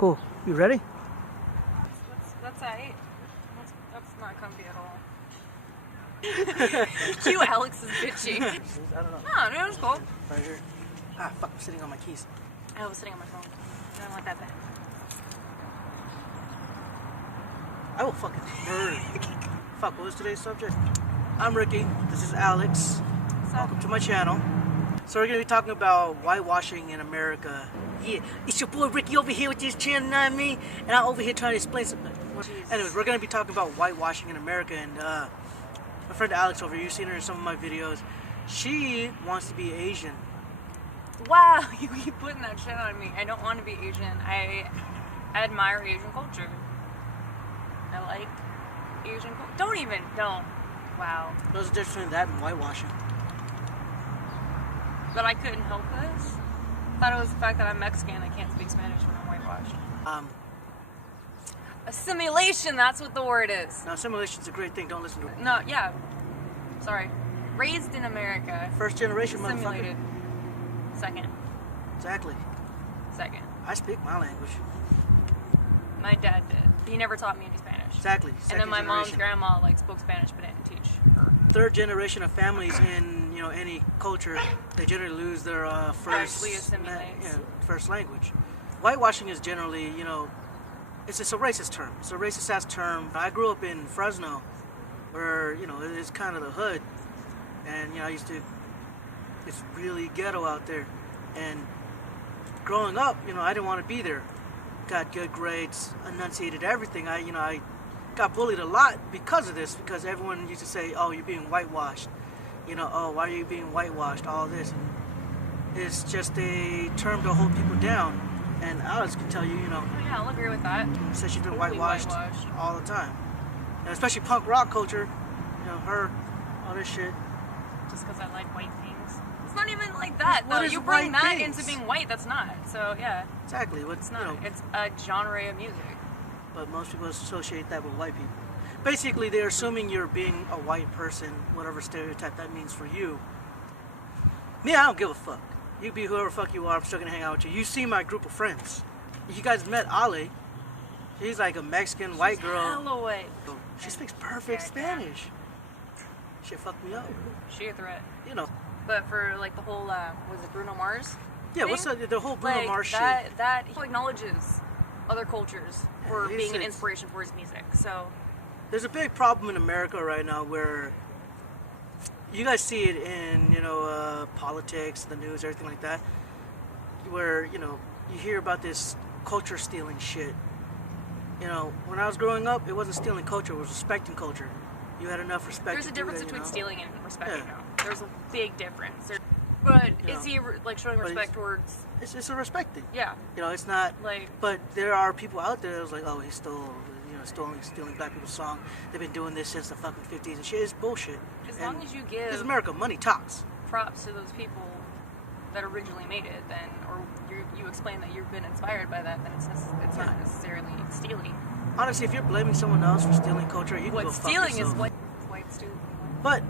Cool. You ready? That's alright. That's not comfy at all. You, Alex, is bitchy. I don't know. No, it was cool. Right here. Ah, fuck, I'm sitting on my keys. I was sitting on my phone. I don't want that bad. I will fucking burn. Fuck, what was today's subject? I'm Ricky. This is Alex. Welcome to my channel. So we're going to be talking about whitewashing in America. Yeah, it's your boy Ricky over here with this channel, you know what I mean? And I'm over here trying to explain something. Anyways, we're going to be talking about whitewashing in America. And my friend Alex over here, you've seen her in some of my videos. She wants to be Asian. Wow, you keep putting that shit on me. I don't want to be Asian. I admire Asian culture. I like Asian culture. Don't. Wow. There's a difference between that and whitewashing. But I couldn't help this. Thought it was the fact that I'm Mexican. I can't speak Spanish when I'm whitewashed. Assimilation, that's what the word is. Now, assimilation's a great thing. Don't listen to it. No, yeah. Sorry. Raised in America. First generation, Assimilated. motherfucker. Second. Exactly. Second. I speak my language. My dad did. He never taught me any Spanish. Exactly. And then my mom's grandma spoke Spanish but didn't teach her. Third generation of families in any culture, they generally lose their first language. Whitewashing is generally it's a racist term. It's a racist ass term. I grew up in Fresno, where it's kind of the hood, and it's really ghetto out there. And growing up, I didn't want to be there. Got good grades, enunciated everything. I got bullied a lot because of this, because everyone used to say, "Oh, you're being whitewashed." "Oh, why are you being whitewashed?" All this. And it's just a term to hold people down. And Alex can tell you, Oh, yeah, I'll agree with that. Says she's been whitewashed all the time. And especially punk rock culture, her, all this shit. Just because I like white things. It's not even like that, though. You bring that into being white, that's not. So, yeah. Exactly. It's not. It's a genre of music. But most people associate that with white people. Basically, they're assuming you're being a white person, whatever stereotype that means for you. Me, I don't give a fuck. You be whoever the fuck you are, I'm still gonna hang out with you. You see my group of friends. You guys met Ali. She's like a Mexican white girl. Hella white. She speaks perfect Spanish. She fucked me up. She a threat. But for like the whole, was it Bruno Mars? Yeah, thing? what's the whole Bruno Mars shit? That he acknowledges other cultures for being an inspiration for his music. So there's a big problem in America right now where you guys see it in politics, the news, everything like that, where you hear about this culture stealing shit. When I was growing up, it wasn't stealing culture; it was respecting culture. You had enough respect. There's a difference between stealing and respecting. Yeah. There's a big difference. But is he showing respect towards? It's a respect thing. Yeah. It's not like. But there are people out there that was like, oh, he stole. Stealing black people's song. They've been doing this since the fucking 50s and shit. It's bullshit. As long as you give. Because America, money talks. Props to those people that originally made it, then, or you explain that you've been inspired by that, then it's not necessarily stealing. Honestly, if you're blaming someone else for stealing culture, you can go fuck yourself. Stealing is white stealing. But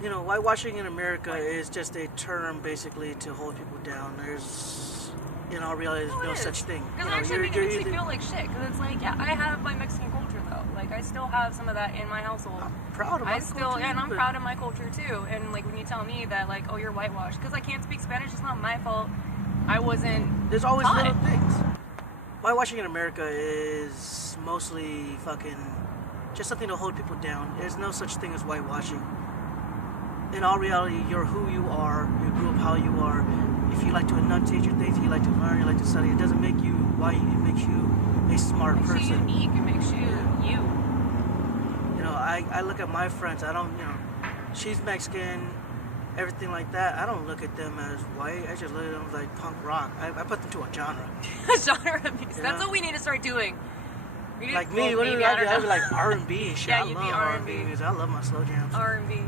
whitewashing in America is just a term basically to hold people down. There's in all reality, there's no such thing. Because actually, it makes me feel like shit. Because it's like, yeah, I have my Mexican culture though. Like, I still have some of that in my household. I'm proud of my culture. And I'm proud of my culture too. And like, when you tell me that, like, oh, you're whitewashed, because I can't speak Spanish, it's not my fault. I wasn't. There's always little things. Whitewashing in America is mostly fucking just something to hold people down. There's no such thing as whitewashing. In all reality, you're who you are. You grew up how you are. If you like to enunciate your things, you like to learn, you like to study, it doesn't make you white, it makes you a smart person. It makes you unique, it makes you you. I look at my friends, I don't, she's Mexican, everything like that. I don't look at them as white, I just look at them like punk rock. I put them to a genre. A genre of music. That's what we need to start doing. Like me, what do you like? I be like R&B and shit. Yeah, I love R&B music. I love my slow jams. R&B's.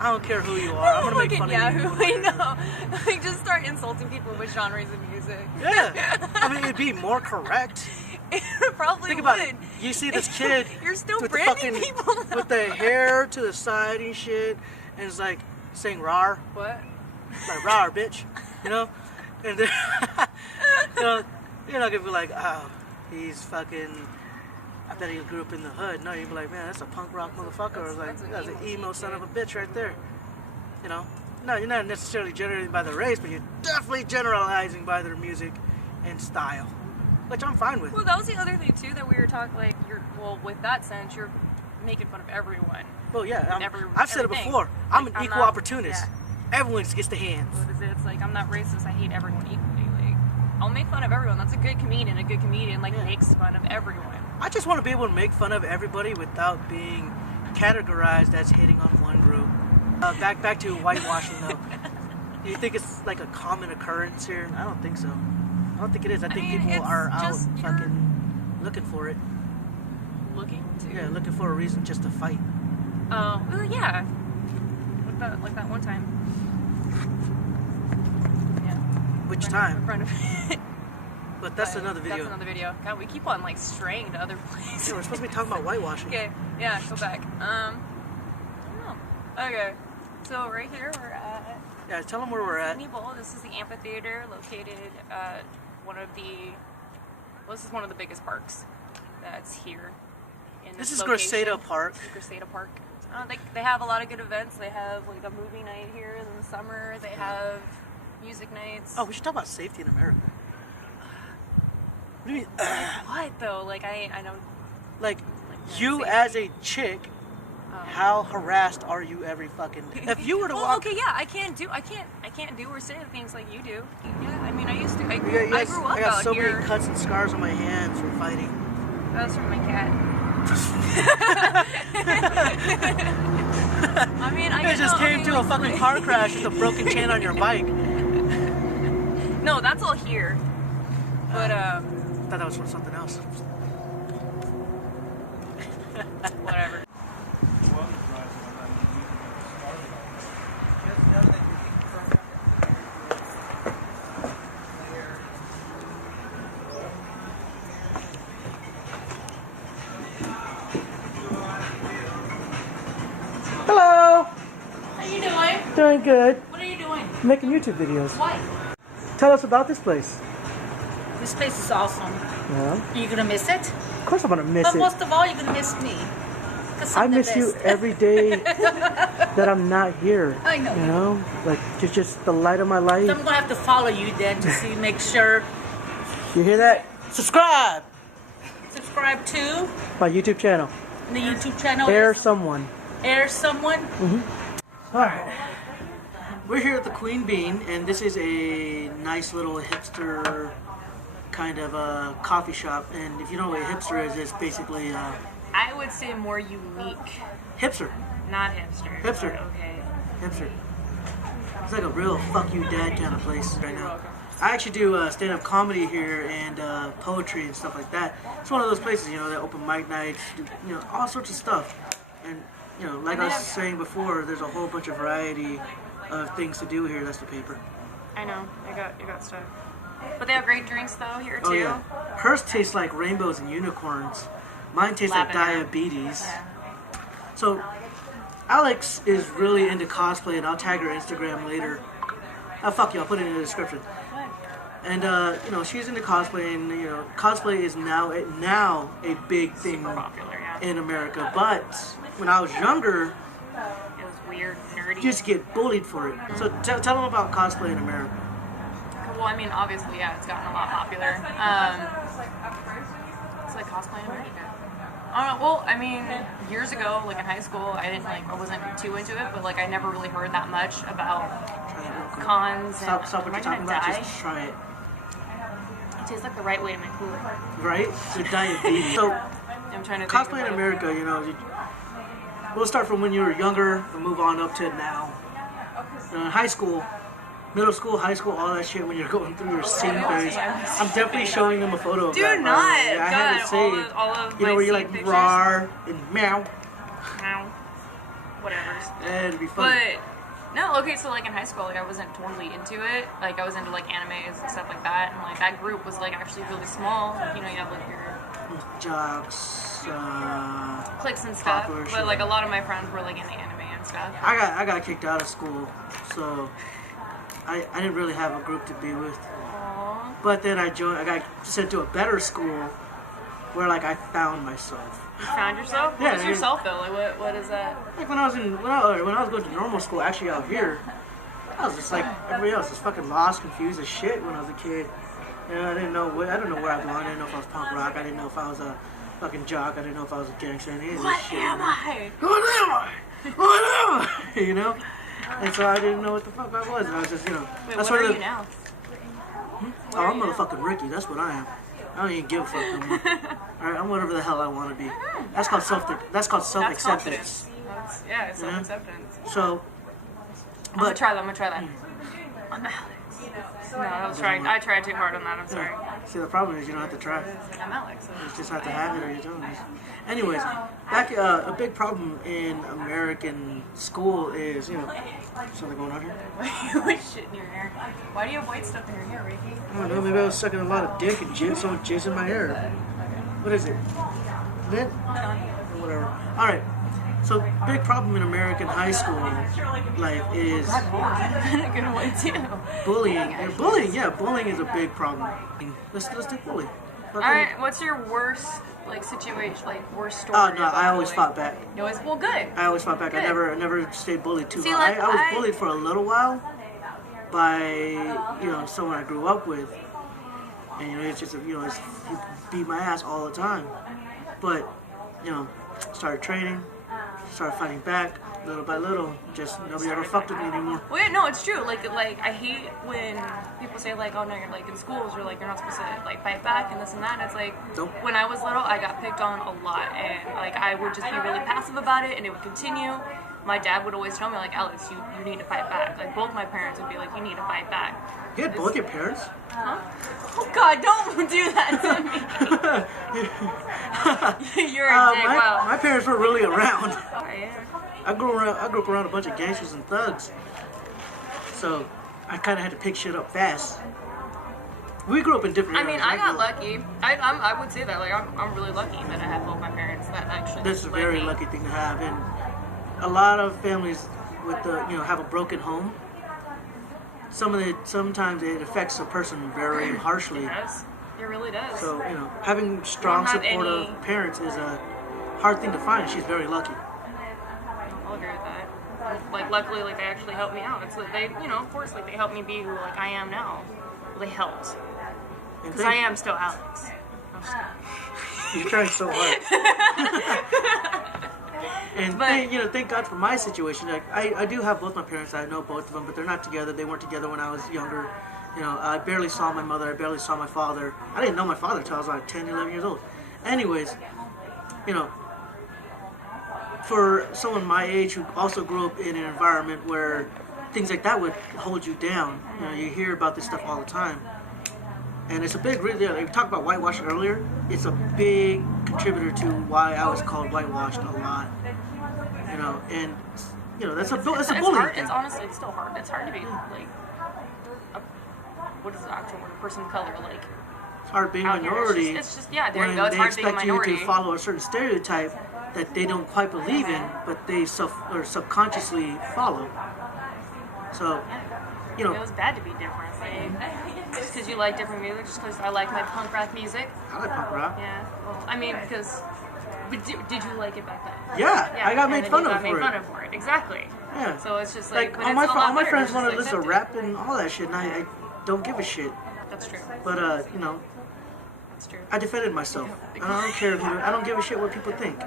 I don't care who you are. I'm gonna make fun of you. I know. Like, just start insulting people with genres of music. Yeah. I mean, it'd be more correct. It probably Think about it. You see this kid You're still with branding people with the hair to the side and shit, and it's like saying "rar." What? Like "rar, bitch," And then You know, you're not gonna be like, oh, he's fucking. I bet he grew up in the hood. No, you'd be like, man, that's a punk rock motherfucker. Or like, that's an emo son of a bitch right there. You know? No, you're not necessarily generating by the race, but you're definitely generalizing by their music and style, which I'm fine with. Well, that was the other thing too that we were talking. Like, with that sense, you're making fun of everyone. Well, yeah, I've said it before. I'm an equal opportunist. Yeah. Everyone gets the hands. What is it? It's like I'm not racist. I hate everyone equally. Like, I'll make fun of everyone. That's a good comedian. A good comedian makes fun of everyone. I just want to be able to make fun of everybody without being categorized as hating on one group. Back to whitewashing though. Do you think it's like a common occurrence here? I don't think so. I don't think it is. I think people are out fucking looking for it. Looking to? Yeah, looking for a reason just to fight. Oh, well, yeah. Like that one time. Yeah. Which time? In front of But that's another video. That's another video. God, we keep on like straying to other places. Yeah, we're supposed to be talking about whitewashing. Okay, yeah, go back. I don't know. Okay, so right here we're at. Yeah, tell them where we're at. Bowl. This is the amphitheater located at this is one of the biggest parks that's here. This is Graceda Park. Graceda Park. They have a lot of good events. They have like a movie night here in the summer. They have music nights. Oh, we should talk about safety in America. What do you mean? What though? Like I don't. Like you as a chick, how harassed are you every fucking day? If you were to walk. Okay, yeah, I can't do or say the things like you do. Yeah, I mean, I used to. I grew up out here. I got so many cuts and scars on my hands from fighting. That was from my cat. I mean, I just came to a fucking car crash with a broken chain on your bike. No, that's all here. But I thought that was from something else. Whatever. Hello. How you doing? Doing good. What are you doing? Making YouTube videos. Why? Tell us about this place. This place is awesome. Yeah. Are you gonna miss it? Of course I'm gonna miss But it. most of all, you're gonna miss me. I miss you every day that I'm not here. I know. You know, like you're just the light of my life. So I'm gonna have to follow you then to see, make sure. You hear that? Subscribe. Subscribe to My YouTube channel. the YouTube channel. Air Someone. Air Someone. All right. We're here at the Queen Bean, and this is a nice little hipster kind of coffee shop. And if you know what a hipster is, it's basically I would say more unique, hipster. not hipster. Hipster. Okay. Hipster. It's like a real fuck you dad kind of place right now. I actually do stand-up comedy here and poetry and stuff like that. It's one of those places, you know, that open mic nights, you know, all sorts of stuff. And, you know, like I was saying before, there's a whole bunch of variety of things to do here. That's the paper. I know. You got stuff. But they have great drinks though here too. Oh yeah. Hers tastes like rainbows and unicorns. Mine tastes like diabetes. Yeah. So, Alex is really into cosplay, and I'll tag her Instagram later. Oh, fuck you, I'll put it in the description. And, you know, she's into cosplay, and, you know, cosplay is now a big thing Popular, yeah. in America. But when I was younger, It was weird, nerdy. you just get bullied for it. So tell them about cosplay in America. Well, I mean, obviously, yeah, it's gotten a lot popular. It's like cosplay in America. I don't know. Well, I mean, years ago, like in high school, I wasn't too into it, but like I never really heard that much about cons. Stop and what you're talking about. die? Just try it. It tastes like the right way to make food. Right? So diabetes. So I'm trying to think cosplay of in America, you know, we'll start from when you were younger and move on up to now. High school, middle school, high school, all that shit when you're going through your scene phase. I'm definitely showing them a photo of Do that. not! Yeah, I have it saved. All of You know, my where you're scene like pictures. rar and meow. Ow. Whatever. Yeah, it'd be funny. But no, okay, so like in high school, like I wasn't totally into it. Like I was into like animes and stuff like that, and like that group was like actually really small. Like, you know, you have like your Jocks, cliques and stuff. popular But shit. like a lot of my friends were like into anime and stuff. I got kicked out of school, so I didn't really have a group to be with. Aww. But then I got sent to a better school where like I found myself. You found yourself? Yeah, What is yourself though? Like what is that? Like when I was going to normal school, actually out here, I was just like everybody else, just fucking lost, confused as shit when I was a kid. You know, I didn't know where I belonged. I didn't know if I was punk rock. I didn't know if I was a fucking jock. I didn't know if I was a gangster. Any of this What shit. am I? What am I? What am I? You know? And so I didn't know what the fuck I was. And I was just, Wait, that's what where are you now? Oh, I'm motherfucking Ricky. That's what I am. I don't even give a fuck no more. Alright, I'm whatever the hell I want to be. That's called self-acceptance. Yeah, it's self-acceptance. So, I'm gonna try that. I'm Alex. No, I tried too hard on that. I'm sorry. See, the problem is you don't have to try. I'm Alex. You just have to have it or you don't. Anyways, a big problem in American school is, something going on here? You wish shit in your hair. Why do you have white stuff in your hair, Ricky? I don't know, maybe I was sucking a lot of dick and someone jizz in my hair. What is it? Lint? Whatever. Alright. So, big problem in American high school life is Good one too. bullying. Bullying is a big problem. Let's take bullying. Alright, what's your worst situation, worst story? Oh no, I always fought back. You always, well, good. I always fought back. Good. I never stayed bullied too See, long. like, I was bullied for a little while by someone I grew up with, and it's just he beat my ass all the time. But started training, started fighting back little by little. Just nobody ever fucked with me anymore. Well, yeah, no, it's true. Like I hate when people say oh no, you're in schools, you're not supposed to fight back and this and that. And it's Nope. When I was little, I got picked on a lot, and I would just be really passive about it, and it would continue. My dad would always tell me Alex, you need to fight back. Both my parents would be you need to fight back. You had both your parents? Huh? Oh God, don't do that to me. You're a dick. Wow. My parents were really around. Oh, yeah. I grew up around a bunch of gangsters and thugs, so I kind of had to pick shit up fast. We grew up in different areas. I got lucky. I would say that I'm really lucky that I have both my parents that actually. That's a very lucky thing to have, and a lot of families with have a broken home. Sometimes it affects a person very harshly. It does. It really does. So having strong, supportive parents is a hard thing to find. She's very lucky. I'll agree with that. Luckily, they actually helped me out. It's they, of course, they helped me be who I am now. Well, they helped. Because I am still Alex. You're trying so hard. And thank God for my situation. I do have both my parents. I know both of them, but they're not together. They weren't together when I was younger. I barely saw my mother. I barely saw my father. I didn't know my father until I was 10, 11 years old. Anyways, for someone my age who also grew up in an environment where things like that would hold you down, you hear about this stuff all the time. And it's a big reason. We talked about whitewashing earlier. It's a big contributor to why I was called whitewashed a lot. And that's a bullying thing. It's honestly, it's still hard. It's hard to be what is the actual word? Person of color, It's hard being a minority. It's just there you go. It's hard being a minority. They expect you to follow a certain stereotype that they don't quite believe in, but they subconsciously follow. So, it was bad to be different. Just because you like different music, just because I like my punk rock music. I like punk rock. Yeah. Well, because. But did you like it back then? Yeah, I got made fun of for it. Exactly. Yeah. So it's just all my friends want to listen to rap and all that shit, and I don't give a shit. That's true. But That's true. I defended myself. I don't care I don't give a shit what people think.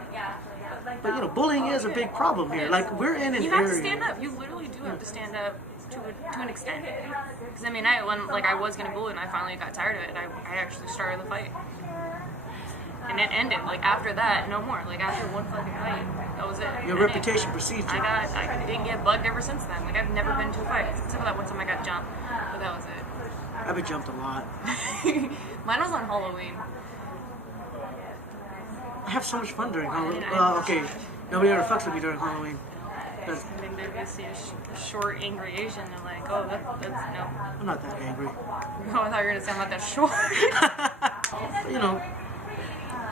But bullying is a big problem here. We're in an area. You have to stand up. You literally do have to stand up to an extent. Because when I was getting bullied and I finally got tired of it, I actually started the fight. And it ended. After that, no more. After one fucking fight, that was it. Your reputation precedes you. I didn't get bugged ever since then. I've never been to a fight. Except for that one time I got jumped. But that was it. I've been jumped a lot. Mine was on Halloween. I have so much fun during Halloween. Okay. Nobody ever fucks with me during Halloween. And then they see a short, angry Asian. They're like, oh, that's no. I'm not that angry. Oh, I thought you were going to say I'm not that short.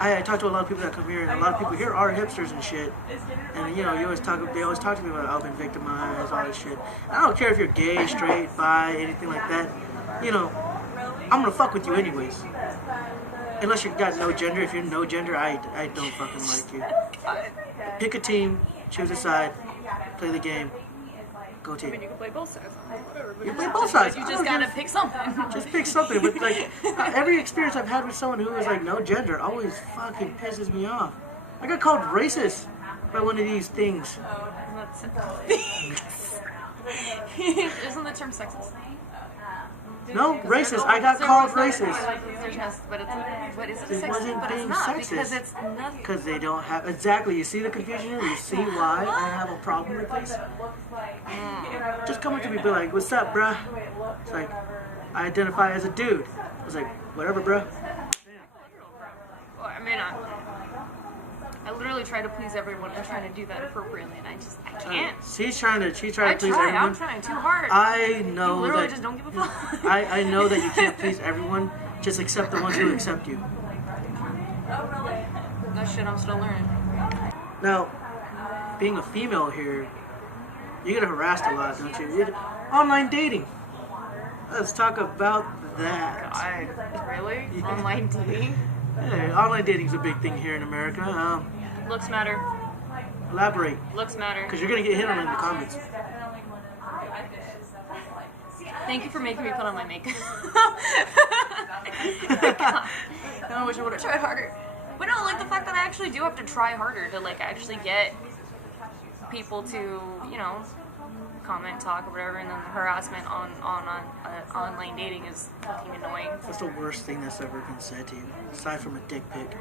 I talk to a lot of people that come here, and a lot of people here are hipsters and shit. And they always talk to me about I've been victimized, all this shit. I don't care if you're gay, straight, bi, anything like that. I'm gonna fuck with you anyways. Unless you got no gender. If you're no gender, I don't fucking like you. Pick a team, choose a side, play the game, go team. I mean, you can play both sides. Whatever. You play both sides. You just gotta pick something. Just pick something. But like every experience I've had with someone who is like no gender always fucking pisses me off. I got called racist by one of these things. Isn't the term sexist? No, racist. I got called racist. But is it It sexist? wasn't But being it's not sexist. because it's nothing. Because they don't have exactly. You see the confusion here. You see why I have a problem with this. Just coming to me, be like, "What's up, bruh?" It's like I identify as a dude. I was like, "Whatever, bruh." Well, I mean, I literally try to please everyone and trying to do that appropriately, and I can't. She's trying to please everyone. I'm trying too hard. I know you literally that. just don't give a fuck. I know that you can't please everyone. Just accept the ones who accept you. That shit I'm still learning. Now, being a female here, you get harassed a lot, don't you? Online dating. Let's talk about that. God, really? Yeah. Online dating? Yeah, online dating's a big thing here in America. Looks matter. Elaborate, Looks matter. because you're gonna get hit on in the comments. Thank you for making me put on my makeup. God. I wish I would have tried harder. But no, like the fact that I actually do have to try harder to like actually get people to, you know, comment, talk, or whatever, and then the harassment on online dating is fucking annoying. What's the worst thing that's ever been said to you, aside from a dick pic?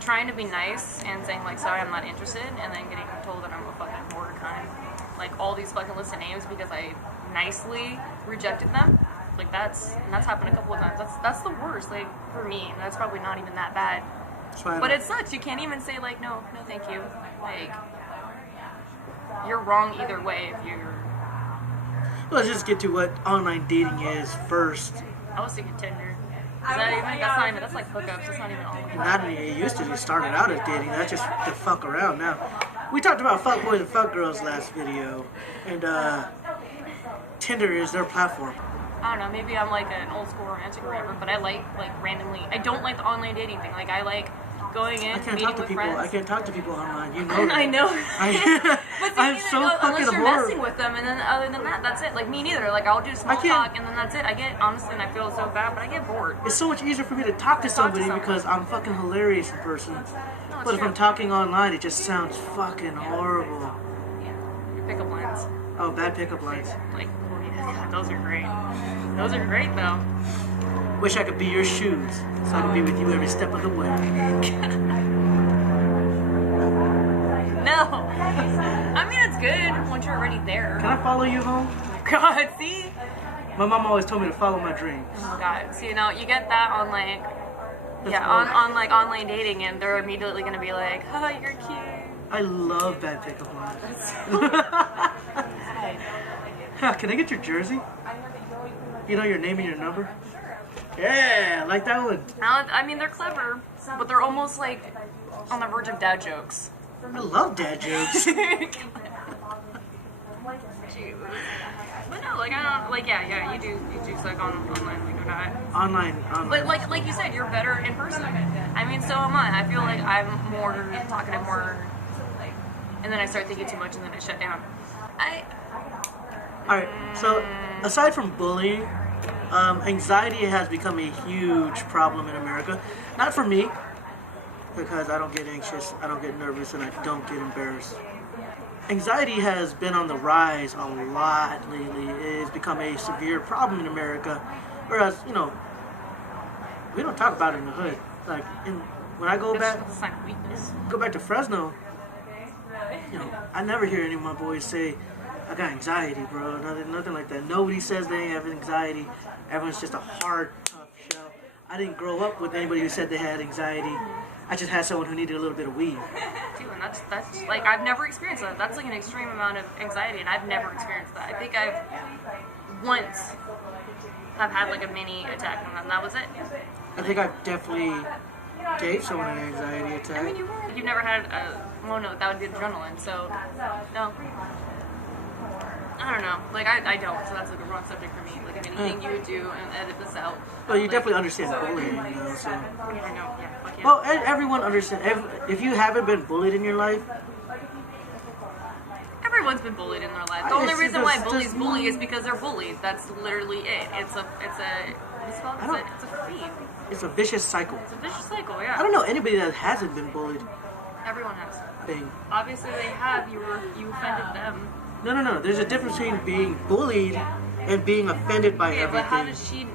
Trying to be nice and saying like, sorry, I'm not interested, and then getting told that I'm a fucking border cunt. Like all these fucking list of names because I nicely rejected them. Like that's happened a couple of times. That's the worst. Like for me, that's probably not even that bad. But it sucks. You can't even say like, no, thank you. Like you're wrong either way if you're. Let's just get to what online dating is first. I was thinking Tinder. Is that even? That's not even. That's like hookups. It's not even online. Not it used to just started out as dating. That's just to fuck around now. We talked about fuck boys and fuck girls last video, and Tinder is their platform. I don't know. Maybe I'm like an old school romantic or whatever, but I like randomly. I don't like the online dating thing. Like I like going in, meeting with friends. I can't talk to people online. You know that. I know. But I'm so fucking unless you're bored. messing with them, and then other than that, that's it. Like me neither. Like I'll do small talk, and then that's it. I get honestly, and I feel so bad, but I get bored. It's so much easier for me to talk to somebody because I'm fucking hilarious in person. But if I'm talking online, it just sounds fucking horrible. Your pickup lines. Oh, bad pickup lines. Like, God, those are great. Those are great though. Wish I could be your shoes, so I could be with you every step of the way. No. I mean, it's good once you're already there. Can I follow you home? God, see? My mom always told me to follow my dreams. Oh my God. See, now you get that on like, That's on like online dating, and they're immediately gonna be like, oh, you're cute. I love bad pickup lines. Can I get your jersey? You know your name and your number? Yeah, like that one. I mean, they're clever, but they're almost like on the verge of dad jokes. I love dad jokes. But no, like I don't like yeah, you do suck online, like or not. Online. But like you said, you're better in person. I mean, so am I. I feel like I'm more talkative, more, and then I start thinking too much, and then I shut down. Alright, so aside from bullying, anxiety has become a huge problem in America. Not for me, because I don't get anxious, I don't get nervous, and I don't get embarrassed. Anxiety has been on the rise a lot lately. It has become a severe problem in America, whereas, you know, we don't talk about it in the hood. Like, when I go back to Fresno, you know, I never hear any of my boys say, I got anxiety, bro. Nothing like that. Nobody says they have anxiety. Everyone's just a hard, tough shell. I didn't grow up with anybody who said they had anxiety. I just had someone who needed a little bit of weed. Dude, and that's like, I've never experienced that. That's like an extreme amount of anxiety, and I've never experienced that. I think I've had like a mini attack, and that was it. I think I've definitely gave someone an anxiety attack. I mean, you've never had well, no, that would be adrenaline, so, no. I don't know. Like, I don't, so that's like a wrong subject for me. Like, if anything you would do and edit this out. Well, you like, definitely understand bullying, you know, so. Yeah, I know. Yeah, fuck yeah. Well, everyone understands. If you haven't been bullied in your life, Everyone's been bullied in their life. The only It's reason why just- bullies bully is because they're bullied. That's literally it. It's a, what's it called? It's a feed. it's a vicious cycle. It's a vicious cycle, I yeah. don't know anybody that hasn't been bullied. Everyone has. Thing. Obviously they have. You offended them. No. There's a difference between being bullied and being offended by Okay, everything. but how does she...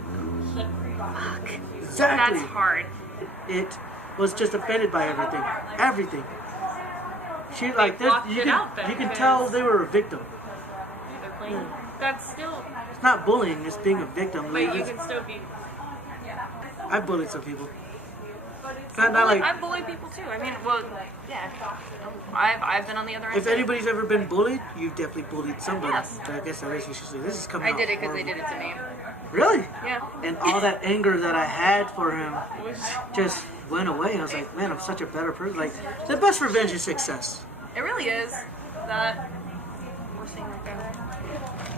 Fuck. Exactly. That's hard. It was just offended by everything. Everything. She like this. blocked You it out then, can because- tell they were a victim. They're playing. That's still... It's not bullying. It's being a victim. But Like, you can still be... I bullied some people. I Not like bully people too. I mean, well, yeah. I've been on the other end. if anybody's ever been bullied, you've definitely bullied somebody. Yes. I guess that is what she's like. This is coming I out did it because they horrible. did it to me. Really? Yeah. And all that anger that I had for him just went away. I was like, man, I'm such a better person. Like, the best revenge is success. It really is. That we're seeing right there.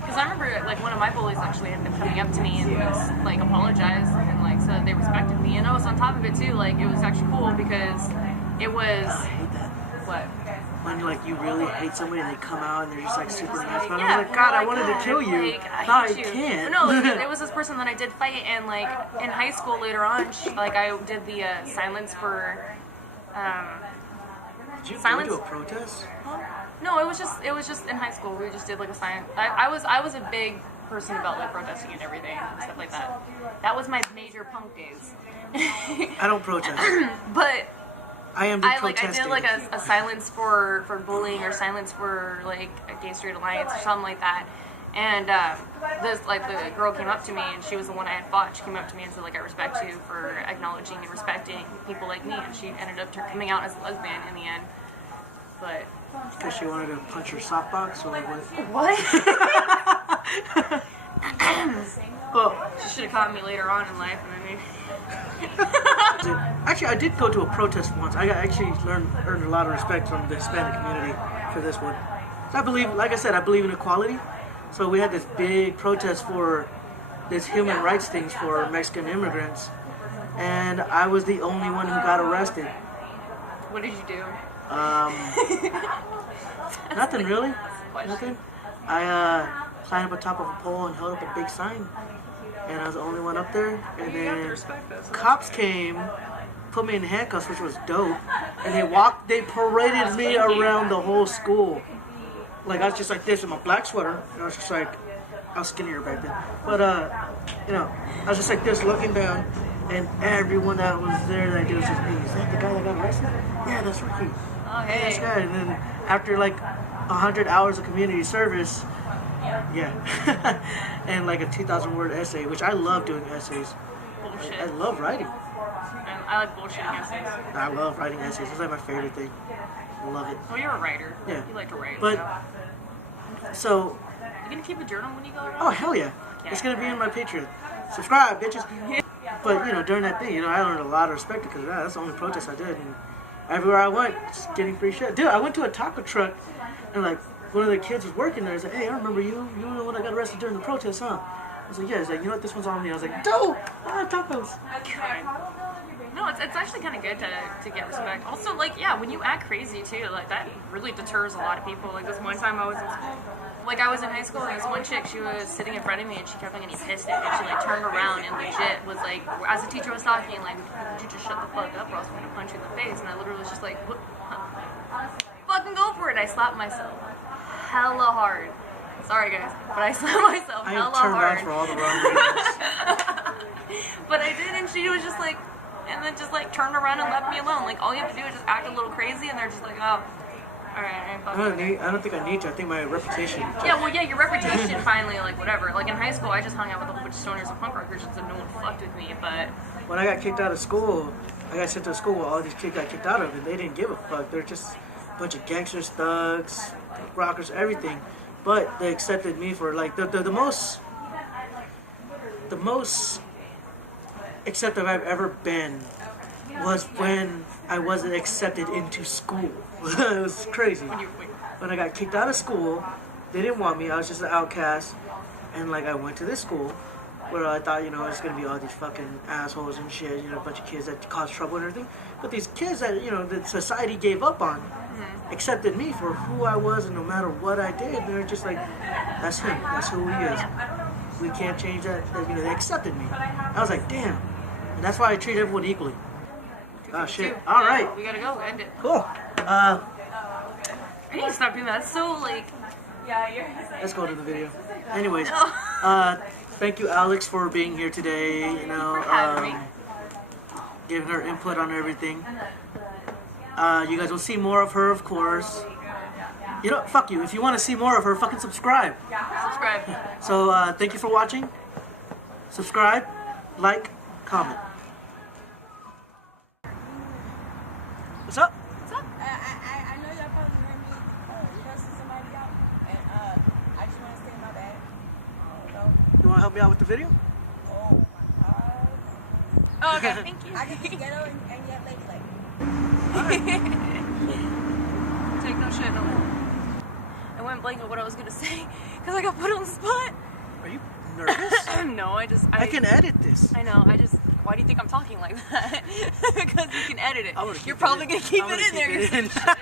Because I remember, like, one of my bullies actually ended up coming up to me and was, like, apologized and, like, said they respected me. And I was on top of it, too. Like, it was actually cool because it was... I hate that. What? When, like, you really hate somebody and they come out and they're just, like, super nice. But Yeah, I'm like, God, I like, wanted to God, kill you. like, No, I hate you. can't. No, it was this person that I did fight, and, like, in high school later on, like, I did the silence for... Did you go silence- to a protest? No, it was just in high school. We just did like a sign. I was a big person about like protesting and everything and stuff like that. That was my major punk days. I don't protest. But I am the I protester. did like a silence for bullying or silence for like a gay straight alliance or something like that. And this like the girl came up to me and she was the one I had fought. She came up to me and said like I respect you for acknowledging and respecting people like me. And she ended up coming out as a lesbian in the end. But Because she wanted to punch your softbox or what? what? Well, She should have caught me later on in life, and actually, I did go to a protest once. I actually earned a lot of respect from the Hispanic community for this one. So I believe, like I said, I believe in equality. So we had this big protest for this human rights things for Mexican immigrants, and I was the only one who got arrested. what did you do? Nothing really. Question. Nothing. I climbed up on top of a pole and held up a big sign, and I was the only one up there. And You have to then respect this. cops came, put me in handcuffs, which was dope, and they paraded me around the whole school. Like I was just like this in my black sweater, and I was just like, I was skinnier back then, but you know, I was just like this looking down, and everyone that was there that I did was just, hey, is that the guy that got arrested? Yeah, that's right. Oh, Hey, this hey. guy. And then after like 100 hours of community service, yeah, and like a 2,000 word essay, which I love doing essays. Bullshit. I love writing. And I like bullshitting essays. I love writing essays. It's like my favorite thing. I love it. Well, you're a writer. Yeah. You like to write. But so. so, You gonna keep a journal when you go around? oh hell yeah, it's gonna be in my Patreon. Subscribe, bitches. But you know, during that thing, you know, I earned a lot of respect because that's the only protest I did, and everywhere I went, just getting free shit. Dude, I went to a taco truck, and like one of the kids was working there. He's like, "Hey, I remember you. You were the one that got arrested during the protest, huh?" I was like, "Yeah." He's like, "You know what? This one's on me." I was like, "Dope! I have tacos." No, it's actually kind of good to get respect. Also, like, yeah, when you act crazy too, like that really deters a lot of people. Like this one time I was in school, like I was in high school, and this one chick, she was sitting in front of me, and she kept on getting pissed at me, and she like turned around and legit was like, as the teacher was talking, like, would you just shut the fuck up, or else I'm gonna punch you in the face? And I literally was just like, what? Fucking go for it! I slapped myself hella hard. Sorry guys, but I slapped myself I hella am turned hard. on for all the wrong reasons. But I did, and she was just like, and then just like turned around and left me alone. Like all you have to do is just act a little crazy, and they're just like, oh, all right, I fucking. I don't think I need to. I think my reputation. Yeah, well, yeah, your reputation finally, like whatever. Like in high school, I just hung out with a whole bunch of stoners and punk rockers, and so no one fucked with me. But When I got kicked out of school, I got sent to a school where all these kids got kicked out of, and they didn't give a fuck. They're just a bunch of gangsters, thugs, rockers, everything. But they accepted me for like the most accepted I've ever been was when I wasn't accepted into school. It was crazy. When I got kicked out of school, They didn't want me. I was just an outcast. And like I went to this school where I thought, you know, it's gonna be all these fucking assholes and shit, you know, a bunch of kids that cause trouble and everything. But these kids that, you know, the society gave up on, accepted me for who I was, and no matter what I did, they're just like, that's him, that's who he is. We can't change that. You know, they accepted me. I was like, damn. And that's why I treat everyone equally. Oh shit. All right. We gotta go. End it. Cool. I need to stop doing that. It's so like. Let's go to the video. Anyways, thank you, Alex, for being here today. You know, giving her input on everything. You guys will see more of her, of course. You know, fuck you. If you want to see more of her, fucking subscribe. Subscribe. So, thank you for watching. Subscribe, like, comment. What's up? I know y'all probably heard me cussing somebody out, and I just want to say my bad. So, You want to help me out with the video? oh my god. Oh, okay. Thank you. I can be ghetto and yet lady like. Take no shit. No. I went blank on what I was gonna say because I got put on the spot. Are you nervous? No, I can edit this. I know. Why do you think I'm talking like that? Because you can edit it. I'm gonna keep You're it probably in. gonna keep I'm it gonna in there. keep it in.